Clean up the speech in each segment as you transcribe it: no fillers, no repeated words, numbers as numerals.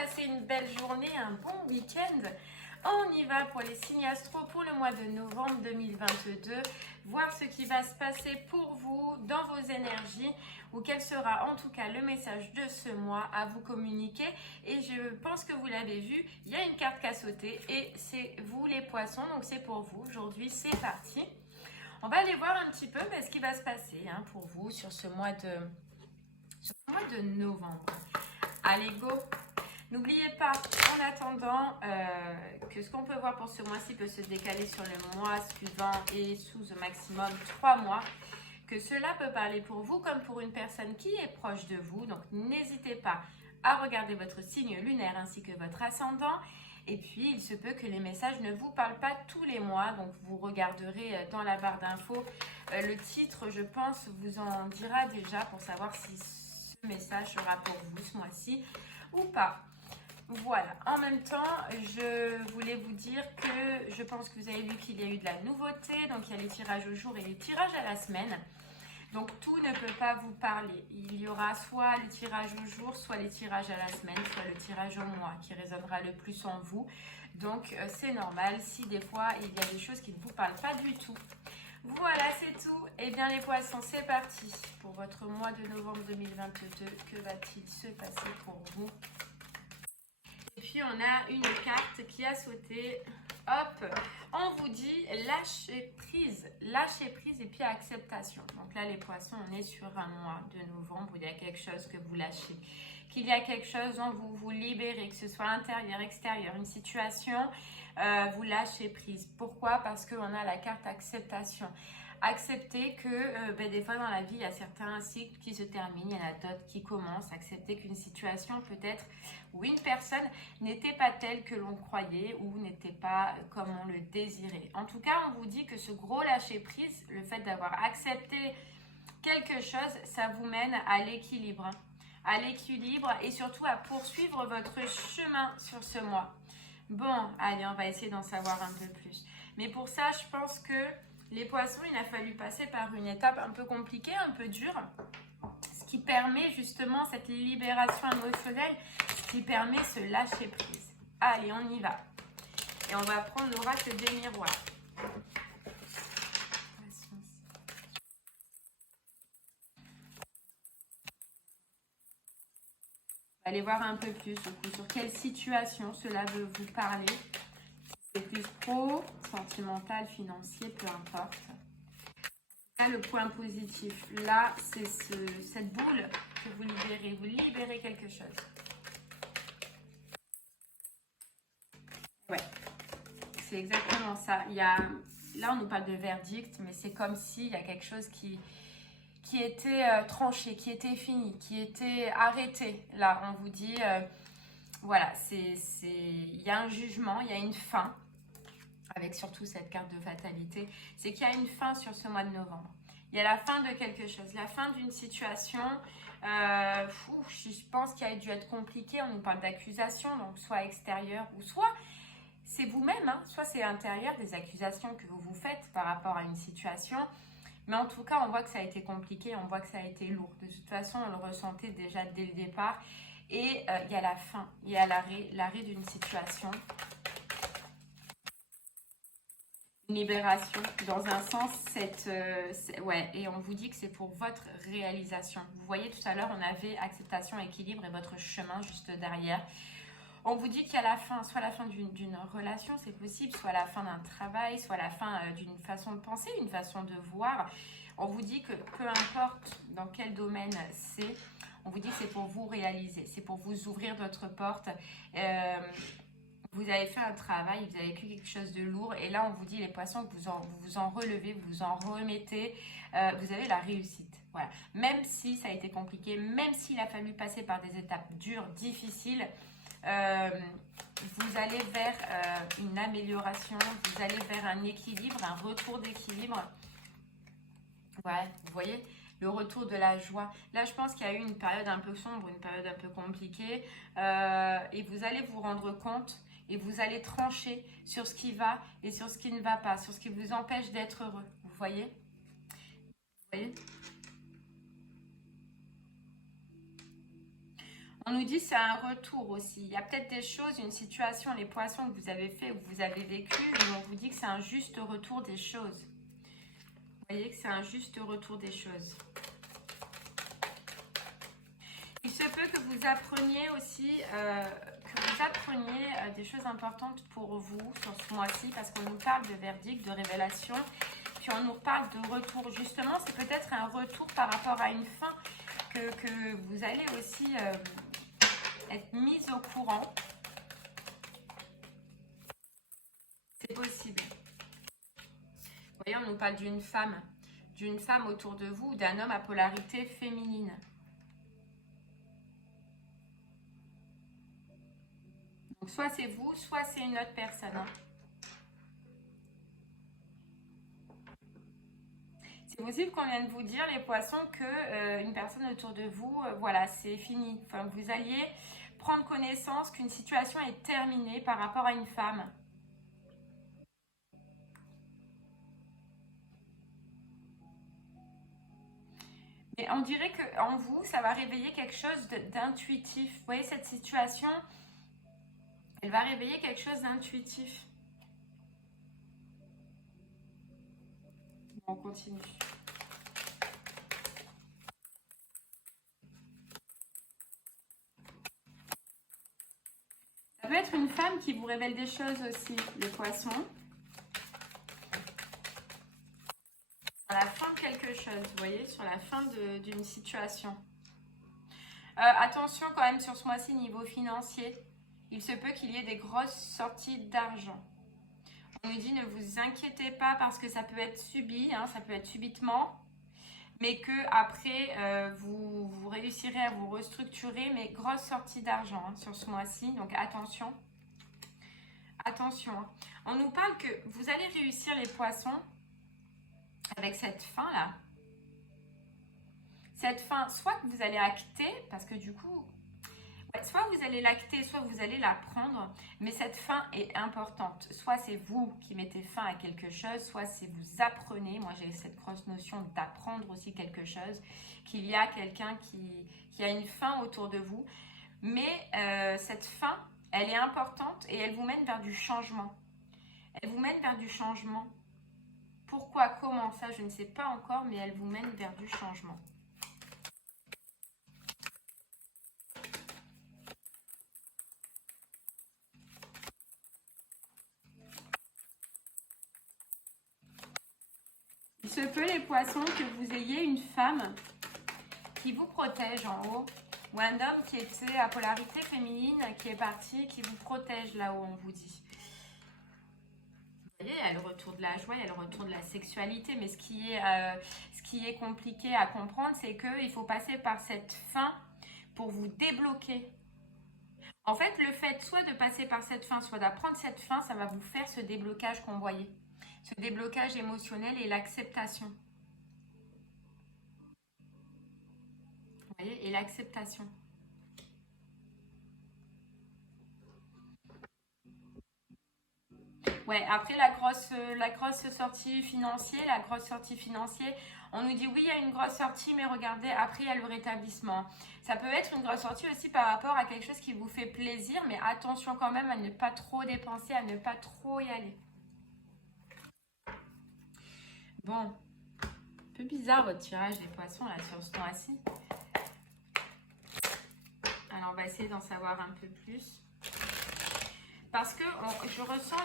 passez une belle journée, un bon week-end. On y va pour les signes astro pour le mois de novembre 2022. Voir ce qui va se passer pour vous dans vos énergies ou quel sera en tout cas le message de ce mois à vous communiquer. Et je pense que vous l'avez vu, il y a une carte qui a sauté et c'est vous les poissons, donc c'est pour vous. Aujourd'hui, c'est parti. On va aller voir un petit peu ce qui va se passer pour vous sur ce mois de novembre. Allez, go! N'oubliez pas, en attendant, que ce qu'on peut voir pour ce mois-ci peut se décaler sur le mois suivant et sous au maximum 3 mois. Que cela peut parler pour vous comme pour une personne qui est proche de vous. Donc, n'hésitez pas à regarder votre signe lunaire ainsi que votre ascendant. Et puis, il se peut que les messages ne vous parlent pas tous les mois. Donc, vous regarderez dans la barre d'infos. Le titre, je pense, vous en dira déjà pour savoir si ce message sera pour vous ce mois-ci ou pas. Voilà, en même temps, je voulais vous dire que je pense que vous avez vu qu'il y a eu de la nouveauté. Donc, il y a les tirages au jour et les tirages à la semaine. Donc, tout ne peut pas vous parler. Il y aura soit les tirages au jour, soit les tirages à la semaine, soit le tirage au mois qui résonnera le plus en vous. Donc, c'est normal si des fois, il y a des choses qui ne vous parlent pas du tout. Voilà, c'est tout. Eh bien, les poissons, c'est parti pour votre mois de novembre 2022. Que va-t-il se passer pour vous ? Et puis, on a une carte qui a sauté. Hop, on vous dit lâcher prise et puis acceptation. Donc là, les poissons, on est sur un mois de novembre où il y a quelque chose que vous lâchez. Qu'il y a quelque chose dont vous vous libérez, que ce soit intérieur, extérieur, une situation, vous lâchez prise. Pourquoi? Parce qu'on a la carte acceptation. Accepter que des fois dans la vie, il y a certains cycles qui se terminent, il y en a d'autres qui commencent. Accepter qu'une situation peut-être ou une personne n'était pas telle que l'on croyait ou n'était pas comme on le désirait. En tout cas, on vous dit que ce gros lâcher-prise, le fait d'avoir accepté quelque chose, ça vous mène à l'équilibre. À l'équilibre et surtout à poursuivre votre chemin sur ce mois. Bon, allez, on va essayer d'en savoir un peu plus. Mais pour ça, je pense que les poissons, il a fallu passer par une étape un peu compliquée, un peu dure, ce qui permet justement cette libération émotionnelle, ce qui permet ce lâcher prise. Allez, on y va. Et on va prendre l'oracle des miroirs. Allez voir un peu plus du coup, sur quelle situation cela veut vous parler. C'est plus pro, sentimental, financier, peu importe. Là, le point positif, là, c'est cette boule que vous libérez quelque chose. Ouais, c'est exactement ça. Là, on nous parle de verdict, mais c'est comme s'il y a quelque chose qui était tranché, qui était fini, qui était arrêté. Là, on vous dit, voilà, il y a un jugement, il y a une fin. Avec surtout cette carte de fatalité, c'est qu'il y a une fin sur ce mois de novembre. Il y a la fin de quelque chose, la fin d'une situation, je pense qu'il a dû être compliqué. On nous parle d'accusation, donc soit extérieure ou soit c'est vous-même, soit c'est intérieur, des accusations que vous vous faites par rapport à une situation. Mais en tout cas, on voit que ça a été compliqué, on voit que ça a été lourd. De toute façon, on le ressentait déjà dès le départ. Et il y a la fin, il y a l'arrêt d'une situation. Libération, dans un sens, et on vous dit que c'est pour votre réalisation. Vous voyez, tout à l'heure, on avait acceptation, équilibre et votre chemin juste derrière. On vous dit qu'il y a la fin, soit la fin d'une relation, c'est possible, soit la fin d'un travail, soit la fin d'une façon de penser, une façon de voir. On vous dit que peu importe dans quel domaine c'est, on vous dit que c'est pour vous réaliser, c'est pour vous ouvrir d'autres portes. Vous avez fait un travail, vous avez vécu quelque chose de lourd et là on vous dit les poissons que vous vous en relevez, vous en remettez, vous avez la réussite. Voilà. Même si ça a été compliqué, même s'il a fallu passer par des étapes dures, difficiles, vous allez vers une amélioration, vous allez vers un équilibre, un retour d'équilibre. Ouais, vous voyez le retour de la joie. Là, je pense qu'il y a eu une période un peu sombre, une période un peu compliquée et vous allez vous rendre compte et vous allez trancher sur ce qui va et sur ce qui ne va pas, sur ce qui vous empêche d'être heureux. Vous voyez? Vous voyez? On nous dit c'est un retour aussi. Il y a peut-être des choses, une situation, les poissons que vous avez fait ou que vous avez vécu, et on vous dit que c'est un juste retour des choses. Vous voyez que c'est un juste retour des choses. Il se peut que vous appreniez aussi, des choses importantes pour vous sur ce mois-ci, parce qu'on nous parle de verdict, de révélation, puis on nous parle de retour. Justement, c'est peut-être un retour par rapport à une fin que vous allez aussi être mise au courant. C'est possible. Vous voyez, on nous parle d'une femme autour de vous, d'un homme à polarité féminine. Donc, soit c'est vous, soit c'est une autre personne. Hein. C'est possible qu'on vienne vous dire, les poissons, que une personne autour de vous, voilà, c'est fini. Enfin, vous alliez prendre connaissance qu'une situation est terminée par rapport à une femme. Et on dirait qu'en vous, ça va réveiller quelque chose d'intuitif. Vous voyez, cette situation, elle va réveiller quelque chose d'intuitif. Bon, on continue. Ça peut être une femme qui vous révèle des choses aussi, les poissons. Sur la fin de quelque chose, vous voyez, sur la fin d'une situation. Attention quand même sur ce mois-ci niveau financier. Il se peut qu'il y ait des grosses sorties d'argent. On nous dit ne vous inquiétez pas parce que ça peut être subi, hein, ça peut être subitement. Mais que après vous réussirez à vous restructurer, mais grosse sortie d'argent hein, sur ce mois-ci, donc attention. Attention, hein. On nous parle que vous allez réussir les poissons avec cette fin là. Cette fin, soit que vous allez acter, parce que du coup, soit vous allez l'acter, soit vous allez la prendre, mais cette fin est importante. Soit c'est vous qui mettez fin à quelque chose, soit c'est vous apprenez. Moi, j'ai cette grosse notion d'apprendre aussi quelque chose, qu'il y a quelqu'un qui a une fin autour de vous. Mais cette fin, elle est importante et elle vous mène vers du changement. Elle vous mène vers du changement. Pourquoi, comment, ça, je ne sais pas encore, mais elle vous mène vers du changement. Il se peut, les poissons, que vous ayez une femme qui vous protège en haut, ou un homme qui était à polarité féminine, qui est parti, qui vous protège là-haut, on vous dit. Vous voyez, il y a le retour de la joie, il y a le retour de la sexualité, mais ce qui est compliqué à comprendre, c'est qu'il faut passer par cette fin pour vous débloquer. En fait, le fait soit de passer par cette fin, soit d'apprendre cette fin, ça va vous faire ce déblocage qu'on voyait. Ce déblocage émotionnel et l'acceptation. Vous voyez, et l'acceptation. Ouais, après la grosse sortie financière, on nous dit oui, il y a une grosse sortie, mais regardez, après il y a le rétablissement. Ça peut être une grosse sortie aussi par rapport à quelque chose qui vous fait plaisir, mais attention quand même à ne pas trop dépenser, à ne pas trop y aller. Bon, un peu bizarre votre tirage des poissons là sur ce mois-ci. Alors on va essayer d'en savoir un peu plus. Parce que je ressens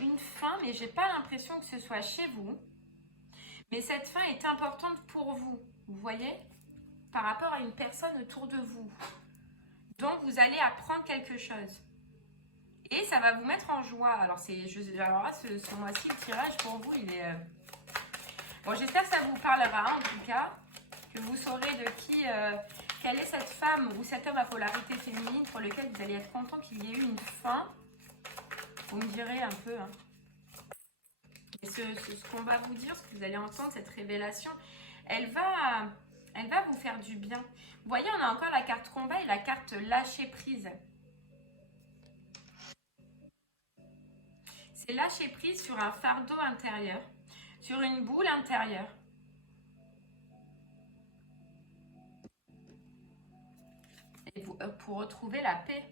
une fin, mais j'ai pas l'impression que ce soit chez vous. Mais cette fin est importante pour vous, vous voyez, par rapport à une personne autour de vous. Donc vous allez apprendre quelque chose. Et ça va vous mettre en joie. Alors là, ce mois-ci, le tirage pour vous, il est... Bon, j'espère que ça vous parlera en tout cas, que vous saurez de quelle est cette femme ou cet homme à polarité féminine pour lequel vous allez être content qu'il y ait eu une fin. Vous me direz un peu. Hein. Et ce qu'on va vous dire, ce que vous allez entendre, cette révélation, elle va vous faire du bien. Vous voyez, on a encore la carte combat et la carte lâcher prise. C'est lâcher prise sur un fardeau intérieur, sur une boule intérieure. pour retrouver la paix.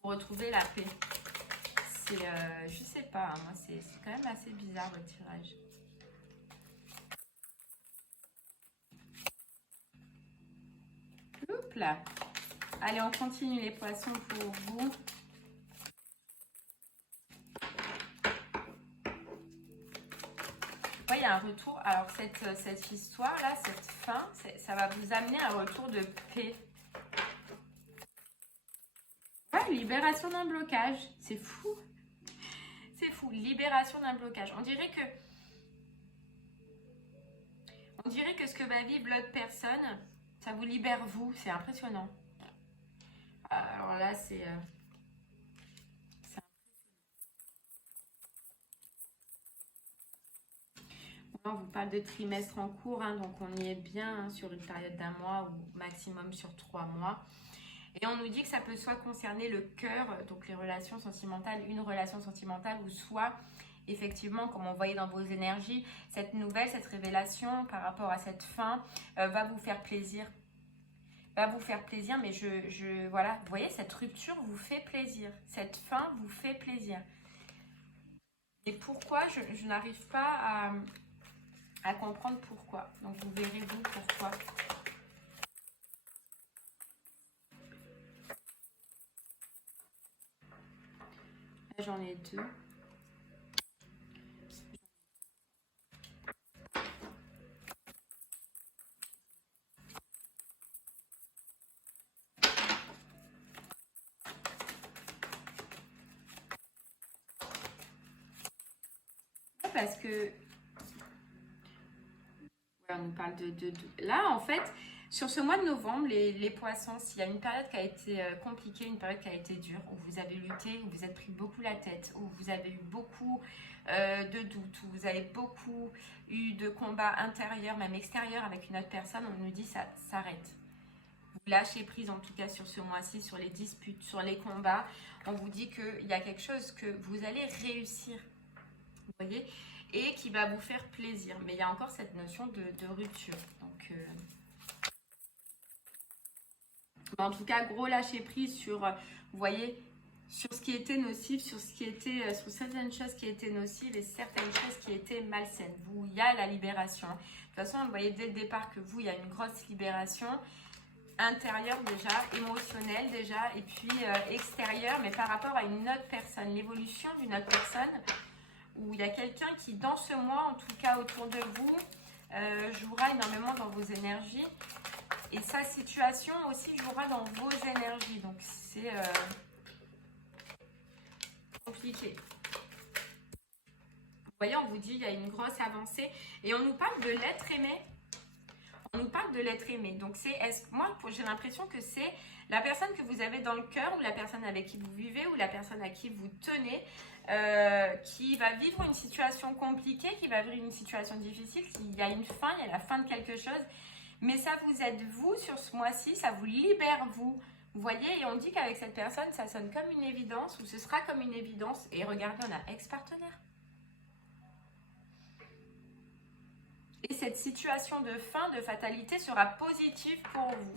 Pour retrouver la paix. C'est, je sais pas, moi c'est quand même assez bizarre le tirage. Hop là. Allez, on continue les poissons pour vous. Ouais, il y a un retour. Alors, cette histoire-là, cette fin, ça va vous amener un retour de paix. Ouais, libération d'un blocage. C'est fou. C'est fou. Libération d'un blocage. On dirait que ce que va vivre l'autre personne, ça vous libère vous. C'est impressionnant. Alors là, c'est... On vous parle de trimestre en cours, hein, donc on y est bien hein, sur une période d'1 mois ou maximum sur 3 mois. Et on nous dit que ça peut soit concerner le cœur, donc les relations sentimentales, une relation sentimentale, ou soit effectivement, comme on voyait dans vos énergies, cette nouvelle, cette révélation par rapport à cette fin va vous faire plaisir. Va vous faire plaisir, mais voilà, vous voyez, cette rupture vous fait plaisir. Cette fin vous fait plaisir. Et pourquoi je n'arrive pas à comprendre pourquoi. Donc vous verrez vous pourquoi. Là j'en ai 2. Parce que on nous parle de... Là, en fait, sur ce mois de novembre, les poissons, s'il y a une période qui a été compliquée, une période qui a été dure, où vous avez lutté, où vous êtes pris beaucoup la tête, où vous avez eu beaucoup de doutes, où vous avez beaucoup eu de combats intérieurs, même extérieurs avec une autre personne, on nous dit ça s'arrête. Vous lâchez prise, en tout cas sur ce mois-ci, sur les disputes, sur les combats. On vous dit qu'il y a quelque chose que vous allez réussir. Vous voyez ? Et qui va vous faire plaisir. Mais il y a encore cette notion de rupture. Donc, en tout cas, gros lâcher prise sur, vous voyez, sur ce qui était nocif, sur certaines choses qui étaient nocives et certaines choses qui étaient malsaines. Vous, il y a la libération. De toute façon, vous voyez dès le départ que vous, il y a une grosse libération intérieure déjà, émotionnelle déjà, et puis extérieure, mais par rapport à une autre personne, l'évolution d'une autre personne, où il y a quelqu'un qui, dans ce mois, en tout cas autour de vous, jouera énormément dans vos énergies. Et sa situation aussi jouera dans vos énergies. Donc, c'est compliqué. Vous voyez, on vous dit il y a une grosse avancée. Et on nous parle de l'être aimé. On nous parle de l'être aimé. Donc, moi, j'ai l'impression que c'est la personne que vous avez dans le cœur, ou la personne avec qui vous vivez, ou la personne à qui vous tenez, qui va vivre une situation compliquée, qui va vivre une situation difficile. Il y a une fin, il y a la fin de quelque chose. Mais ça vous aide, vous, sur ce mois-ci, ça vous libère, vous. Vous voyez, et on dit qu'avec cette personne, ça sonne comme une évidence, ou ce sera comme une évidence. Et regardez, on a ex-partenaire. Et cette situation de fin, de fatalité sera positive pour vous.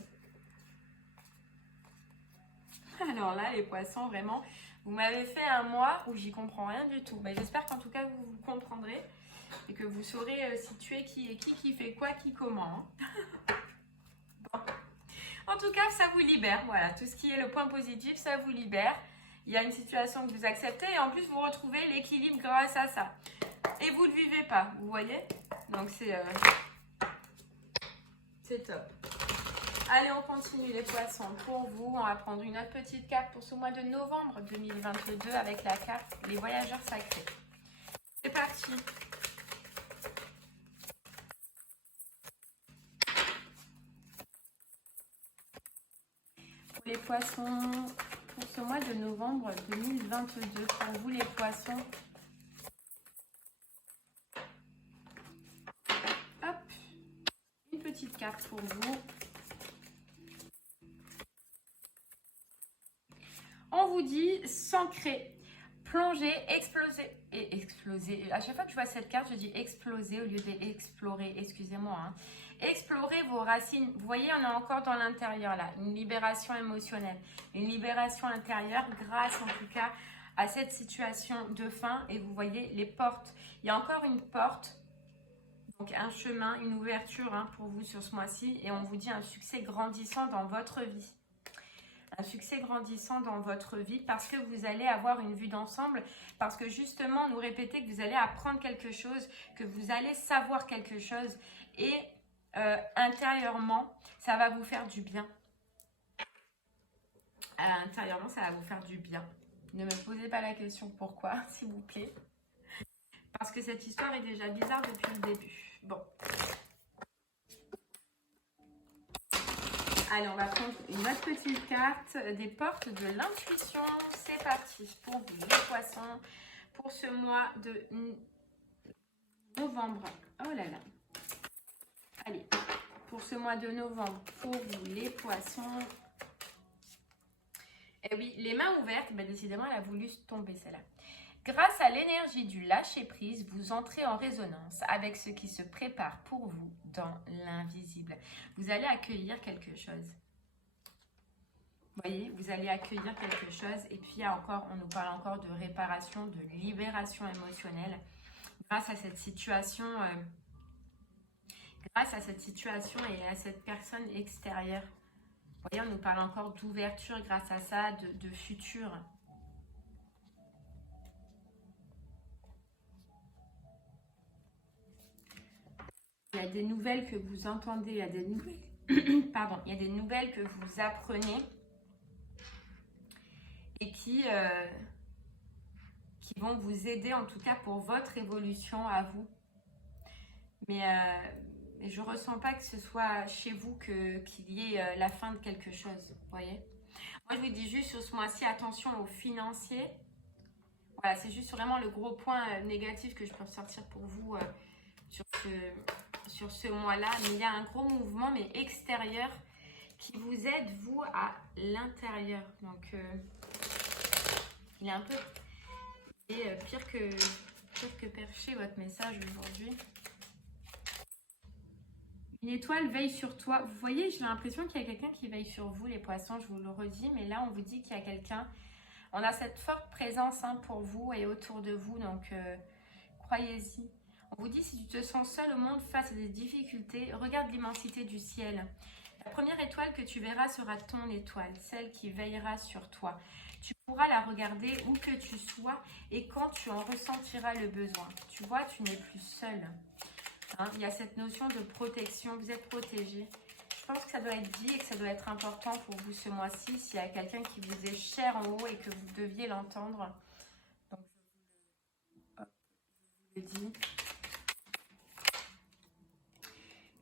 Alors là, les poissons, vraiment, vous m'avez fait un mois où j'y comprends rien du tout. Mais j'espère qu'en tout cas, vous comprendrez et que vous saurez situer qui est qui fait quoi, qui comment. Bon. En tout cas, ça vous libère. Voilà, tout ce qui est le point positif, ça vous libère. Il y a une situation que vous acceptez et en plus, vous retrouvez l'équilibre grâce à ça. Et vous ne le vivez pas, vous voyez? Donc, c'est top. Allez, on continue les poissons. Pour vous, on va prendre une autre petite carte pour ce mois de novembre 2022 avec la carte Les Voyageurs Sacrés. C'est parti. Pour les poissons, pour ce mois de novembre 2022, pour vous les poissons, hop, une petite carte pour vous. On vous dit s'ancrer, plonger, exploser et exploser. À chaque fois que je vois cette carte, je dis exploser au lieu d'explorer. Excusez-moi. Hein. Explorer vos racines. Vous voyez, on est encore dans l'intérieur là. Une libération émotionnelle. Une libération intérieure grâce en tout cas à cette situation de fin. Et vous voyez les portes. Il y a encore une porte. Donc un chemin, une ouverture hein, pour vous sur ce mois-ci. Et on vous dit un succès grandissant dans votre vie. Un succès grandissant dans votre vie parce que vous allez avoir une vue d'ensemble, parce que justement, nous répétez que vous allez apprendre quelque chose, que vous allez savoir quelque chose et intérieurement, ça va vous faire du bien. Intérieurement, ça va vous faire du bien. Ne me posez pas la question pourquoi, s'il vous plaît. Parce que cette histoire est déjà bizarre depuis le début. Bon. Allez, on va prendre une autre petite carte des portes de l'intuition. C'est parti pour vous, les poissons, pour ce mois de novembre. Oh là là. Allez, pour ce mois de novembre, pour vous, les poissons. Et oui, les mains ouvertes, ben décidément, elle a voulu tomber celle-là. Grâce à l'énergie du lâcher-prise, vous entrez en résonance avec ce qui se prépare pour vous dans l'invisible. Vous allez accueillir quelque chose. Vous voyez, vous allez accueillir quelque chose. Et puis, il y a encore, on nous parle encore de réparation, de libération émotionnelle. Grâce à cette situation, et à cette personne extérieure. Vous voyez, on nous parle encore d'ouverture grâce à ça, de futur. Il y a des nouvelles que vous entendez, il y a des nouvelles, pardon, il y a des nouvelles que vous apprenez et qui vont vous aider en tout cas pour votre évolution à vous. Mais je ne ressens pas que ce soit chez vous qu'il y ait la fin de quelque chose, vous voyez. Moi, je vous dis juste sur ce mois-ci, attention aux financiers. Voilà, c'est juste vraiment le gros point négatif que je peux sortir pour vous sur ce mois-là. Mais il y a un gros mouvement, mais extérieur, qui vous aide, vous, à l'intérieur. Donc, il est un peu pire que perché, votre message aujourd'hui. Une étoile veille sur toi. Vous voyez, j'ai l'impression qu'il y a quelqu'un qui veille sur vous, les poissons, je vous le redis. Mais là, on vous dit qu'il y a quelqu'un. On a cette forte présence hein, pour vous et autour de vous. Donc, croyez-y. On vous dit, si tu te sens seul au monde face à des difficultés, regarde l'immensité du ciel. La première étoile que tu verras sera ton étoile, celle qui veillera sur toi. Tu pourras la regarder où que tu sois et quand tu en ressentiras le besoin. Tu vois, tu n'es plus seul. Hein, il y a cette notion de protection, vous êtes protégé. Je pense que ça doit être dit et que ça doit être important pour vous ce mois-ci, s'il y a quelqu'un qui vous est cher en haut et que vous deviez l'entendre. Donc, je vous le dis.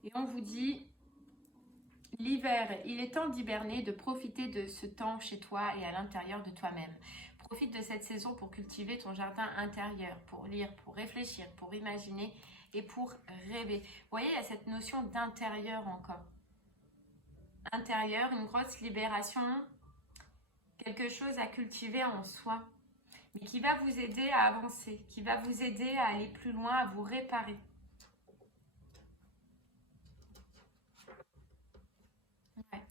Et on vous dit, l'hiver, il est temps d'hiberner, de profiter de ce temps chez toi et à l'intérieur de toi-même. Profite de cette saison pour cultiver ton jardin intérieur, pour lire, pour réfléchir, pour imaginer et pour rêver. Vous voyez, il y a cette notion d'intérieur encore. Intérieur, une grosse libération, quelque chose à cultiver en soi, mais qui va vous aider à avancer, qui va vous aider à aller plus loin, à vous réparer. Ouais.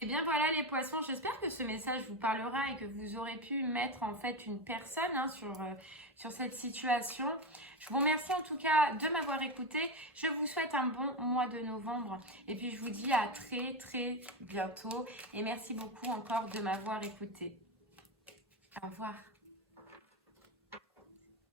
Et bien voilà les poissons, j'espère que ce message vous parlera et que vous aurez pu mettre en fait une personne hein, sur cette situation. Je vous remercie en tout cas de m'avoir écouté. Je vous souhaite un bon mois de novembre et puis je vous dis à très très bientôt. Et merci beaucoup encore de m'avoir écouté. Au revoir.